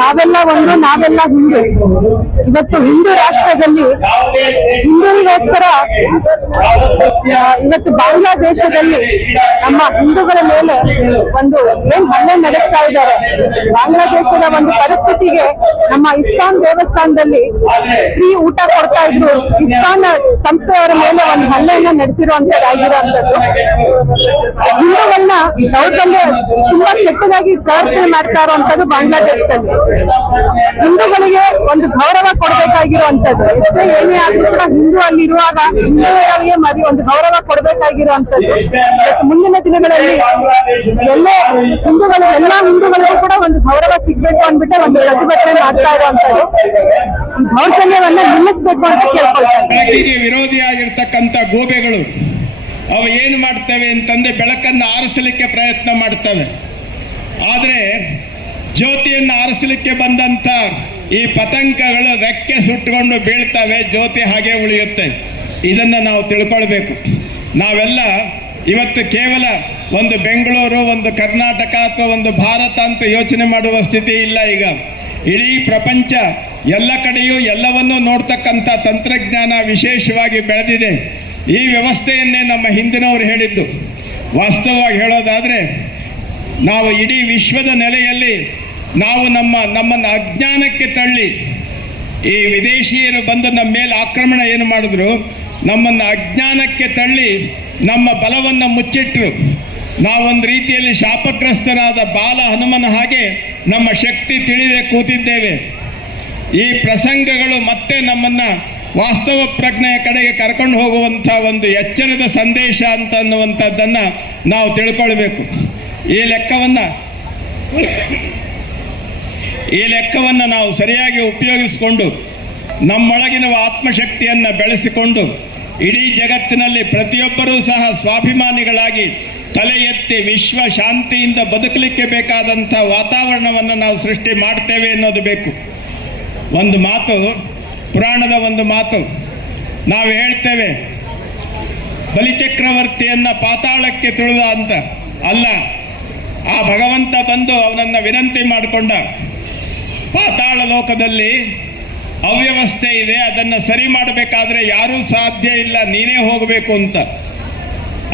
ನಾವೆಲ್ಲ ಒಂದು, ನಾವೆಲ್ಲ ಹಿಂದೂ. ಇವತ್ತು ಹಿಂದೂ ರಾಷ್ಟ್ರದಲ್ಲಿ ಹಿಂದೂರಿಗೋಸ್ಕರ ಇವತ್ತು ಬಾಂಗ್ಲಾದೇಶದಲ್ಲಿ ನಮ್ಮ ಹಿಂದೂಗಳ ಮೇಲೆ ಒಂದು ಏನ್ ಹಲ್ಲೆ ನಡೆಸ್ತಾ ಇದ್ದಾರೆ. ಬಾಂಗ್ಲಾದೇಶದ ಒಂದು ಪರಿಸ್ಥಿತಿಗೆ ನಮ್ಮ ಇಸ್ಕಾನ್ ದೇವಸ್ಥಾನದಲ್ಲಿ ಫ್ರೀ ಊಟ ಕೊಡ್ತಾ ಇದ್ರು. ಇಸ್ಕಾನ್ ಸಂಸ್ಥೆಯವರ ಮೇಲೆ ಒಂದು ಹಲ್ಲೆಯನ್ನ ನಡೆಸಿರುವಂತದ್ದಾಗಿರುವಂತದ್ದು ಹಿಂದೂಗಳನ್ನ ದೌರ್ಜನ್ಯ ತುಂಬಾ ಕೆಟ್ಟದಾಗಿ ಪ್ರವರ್ತನೆ ಮಾಡ್ತಾ ಇರುವಂತದ್ದು ಬಾಂಗ್ಲಾದೇಶದಲ್ಲಿ. ಹಿಂದೂಗಳಿಗೆ ಒಂದು ಗೌರವ ಕೊಡಬೇಕಾಗಿರುವಂತದ್ದು. ಎಷ್ಟೇ ಏನೇ ಆದ್ರೂ ಕೂಡ ಹಿಂದೂ ಅಲ್ಲಿ ಇರುವಾಗ ಹಿಂದೂಗಳಿಗೆ ಮರಿ ಒಂದು ಗೌರವ ಕೊಡಬೇಕಾಗಿರುವಂತದ್ದು. ಮುಂದಿನ ದಿನಗಳಲ್ಲಿ ಎಲ್ಲೇ ಹಿಂದೂಗಳು, ಎಲ್ಲಾ ಹಿಂದೂಗಳಿಗೂ ಕೂಡ ಒಂದು ಗೌರವ ಸಿಗ್ಬೇಕು ಅಂದ್ಬಿಟ್ಟು ಒಂದು ಪ್ರತಿಭಟನೆ ಮಾಡ್ತಾ ಇರುವಂತದ್ದು. ದೌರ್ಜನ್ಯವನ್ನ ನಿಲ್ಲಿಸ್ಬೇಕು ಅಂತ ಕೇಳ್ಕೊಳ್ತಾರೆ ವಿರೋಧಿಯಾಗಿರ್ತಕ್ಕಂತ ಗೂಬೆಗಳು, ಅವು ಏನು ಮಾಡ್ತವೆ ಅಂತಂದ್ರೆ ಬೆಳಕನ್ನು ಆರಿಸಲಿಕ್ಕೆ ಪ್ರಯತ್ನ ಮಾಡ್ತವೆ. ಆದರೆ ಜ್ಯೋತಿಯನ್ನು ಆರಿಸಲಿಕ್ಕೆ ಬಂದಂಥ ಈ ಪತಂಗಗಳು ರೆಕ್ಕೆ ಸುಟ್ಟುಕೊಂಡು ಬೀಳ್ತವೆ, ಜ್ಯೋತಿ ಹಾಗೆ ಉಳಿಯುತ್ತೆ. ಇದನ್ನು ನಾವು ತಿಳ್ಕೊಳ್ಬೇಕು. ನಾವೆಲ್ಲ ಇವತ್ತು ಕೇವಲ ಒಂದು ಬೆಂಗಳೂರು, ಒಂದು ಕರ್ನಾಟಕ ಅಥವಾ ಒಂದು ಭಾರತ ಅಂತ ಯೋಚನೆ ಮಾಡುವ ಸ್ಥಿತಿ ಇಲ್ಲ ಈಗ. ಇಡೀ ಪ್ರಪಂಚ ಎಲ್ಲ ಕಡೆಯೂ ಎಲ್ಲವನ್ನೂ ನೋಡ್ತಕ್ಕಂಥ ತಂತ್ರಜ್ಞಾನ ವಿಶೇಷವಾಗಿ ಬೆಳೆದಿದೆ. ಈ ವ್ಯವಸ್ಥೆಯನ್ನೇ ನಮ್ಮ ಹಿಂದಿನವರು ಹೇಳಿದ್ದು. ವಾಸ್ತವವಾಗಿ ಹೇಳೋದಾದರೆ ನಾವು ಇಡೀ ವಿಶ್ವದ ನೆಲೆಯಲ್ಲಿ ನಾವು ನಮ್ಮ ನಮ್ಮನ್ನು ಅಜ್ಞಾನಕ್ಕೆ ತಳ್ಳಿ ಈ ವಿದೇಶಿಯರು ಬಂದು ನಮ್ಮ ಮೇಲೆ ಆಕ್ರಮಣ ಏನು ಮಾಡಿದ್ರು? ನಮ್ಮನ್ನು ಅಜ್ಞಾನಕ್ಕೆ ತಳ್ಳಿ ನಮ್ಮ ಬಲವನ್ನು ಮುಚ್ಚಿಟ್ಟರು ನಾವೊಂದು ರೀತಿಯಲ್ಲಿ ಶಾಪಗ್ರಸ್ತರಾದ ಬಾಲ ಹನುಮನ ಹಾಗೆ ನಮ್ಮ ಶಕ್ತಿ ತಿಳಿದೇ ಕೂತಿದ್ದೇವೆ. ಈ ಪ್ರಸಂಗಗಳು ಮತ್ತೆ ನಮ್ಮನ್ನ ವಾಸ್ತವ ಪ್ರಜ್ಞೆಯ ಕಡೆಗೆ ಕರ್ಕೊಂಡು ಹೋಗುವಂಥ ಒಂದು ಎಚ್ಚರದ ಸಂದೇಶ ಅಂತ ಅನ್ನುವಂಥದ್ದನ್ನು ನಾವು ತಿಳ್ಕೊಳ್ಬೇಕು. ಈ ಲೆಕ್ಕವನ್ನು ಈ ಲೆಕ್ಕವನ್ನು ನಾವು ಸರಿಯಾಗಿ ಉಪಯೋಗಿಸಿಕೊಂಡು ನಮ್ಮೊಳಗಿನ ಆತ್ಮಶಕ್ತಿಯನ್ನು ಬೆಳೆಸಿಕೊಂಡು ಇಡೀ ಜಗತ್ತಿನಲ್ಲಿ ಪ್ರತಿಯೊಬ್ಬರೂ ಸಹ ಸ್ವಾಭಿಮಾನಿಗಳಾಗಿ ತಲೆ ಎತ್ತಿ ವಿಶ್ವ ಶಾಂತಿಯಿಂದ ಬದುಕಲಿಕ್ಕೆ ಬೇಕಾದಂಥ ವಾತಾವರಣವನ್ನು ನಾವು ಸೃಷ್ಟಿ ಮಾಡ್ತೇವೆ ಅನ್ನೋದು ಬೇಕು. ಒಂದು ಮಾತು ಪುರಾಣದ ಒಂದು ಮಾತು. ನಾವು ಹೇಳ್ತೇವೆ, ಬಲಿಚಕ್ರವರ್ತಿಯನ್ನ ಪಾತಾಳಕ್ಕೆ ತುಳಿದ ಅಂತ. ಅಲ್ಲ, ಆ ಭಗವಂತ ಬಂದು ಅವನನ್ನು ವಿನಂತಿ ಮಾಡಿಕೊಂಡ. ಪಾತಾಳ ಲೋಕದಲ್ಲಿ ಅವ್ಯವಸ್ಥೆ ಇದೆ, ಅದನ್ನು ಸರಿ ಮಾಡಬೇಕಾದ್ರೆ ಯಾರೂ ಸಾಧ್ಯ ಇಲ್ಲ, ನೀನೇ ಹೋಗಬೇಕು ಅಂತ.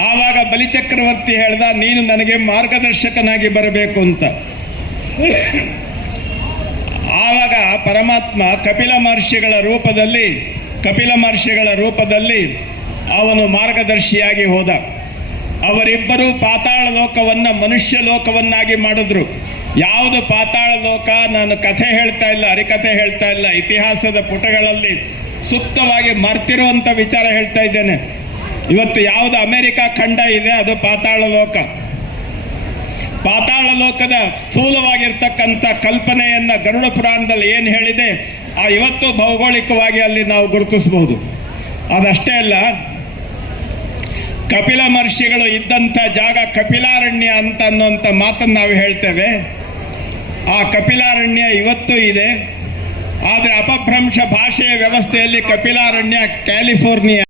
ಆವಾಗ ಬಲಿಚಕ್ರವರ್ತಿ ಹೇಳ್ದ, ನೀನು ನನಗೆ ಮಾರ್ಗದರ್ಶಕನಾಗಿ ಬರಬೇಕು ಅಂತ. ಆವಾಗ ಪರಮಾತ್ಮ ಕಪಿಲ ಮಹರ್ಷಿಗಳ ರೂಪದಲ್ಲಿ, ಕಪಿಲ ಮಹರ್ಷಿಗಳ ರೂಪದಲ್ಲಿ ಅವನು ಮಾರ್ಗದರ್ಶಿಯಾಗಿ ಹೋದ. ಅವರಿಬ್ಬರು ಪಾತಾಳ ಲೋಕವನ್ನು ಮನುಷ್ಯ ಲೋಕವನ್ನಾಗಿ ಮಾಡಿದ್ರು. ಯಾವುದು ಪಾತಾಳ ಲೋಕ? ನಾನು ಕಥೆ ಹೇಳ್ತಾ ಇಲ್ಲ ಹರಿಕಥೆ ಹೇಳ್ತಾ ಇಲ್ಲ. ಇತಿಹಾಸದ ಪುಟಗಳಲ್ಲಿ ಸುಪ್ತವಾಗಿ ಮರ್ತಿರುವಂಥ ವಿಚಾರ ಹೇಳ್ತಾ ಇದ್ದೇನೆ. ಇವತ್ತು ಯಾವುದು ಅಮೆರಿಕ ಖಂಡ ಇದೆ, ಅದು ಪಾತಾಳ ಲೋಕ. ಪಾತಾಳ ಲೋಕದ ಸ್ಥೂಲವಾಗಿರ್ತಕ್ಕಂಥ ಕಲ್ಪನೆಯನ್ನ ಗರುಡ ಪುರಾಣದಲ್ಲಿ ಏನು ಹೇಳಿದೆ? ಆ ಇವತ್ತು ಭೌಗೋಳಿಕವಾಗಿ ಅಲ್ಲಿ ನಾವು ಗುರುತಿಸಬಹುದು. ಅದಷ್ಟೇ ಅಲ್ಲ, ಕಪಿಲ ಮಹರ್ಷಿಗಳು ಇದ್ದಂಥ ಜಾಗ ಕಪಿಲಾರಣ್ಯ ಅಂತ ಅನ್ನುವಂಥ ಮಾತನ್ನು ನಾವು ಹೇಳ್ತೇವೆ. ಆ ಕಪಿಲಾರಣ್ಯ ಇವತ್ತು ಇದೆ. ಆದರೆ ಅಪಭ್ರಂಶ ಭಾಷೆಯ ವ್ಯವಸ್ಥೆಯಲ್ಲಿ ಕಪಿಲಾರಣ್ಯ ಕ್ಯಾಲಿಫೋರ್ನಿಯಾ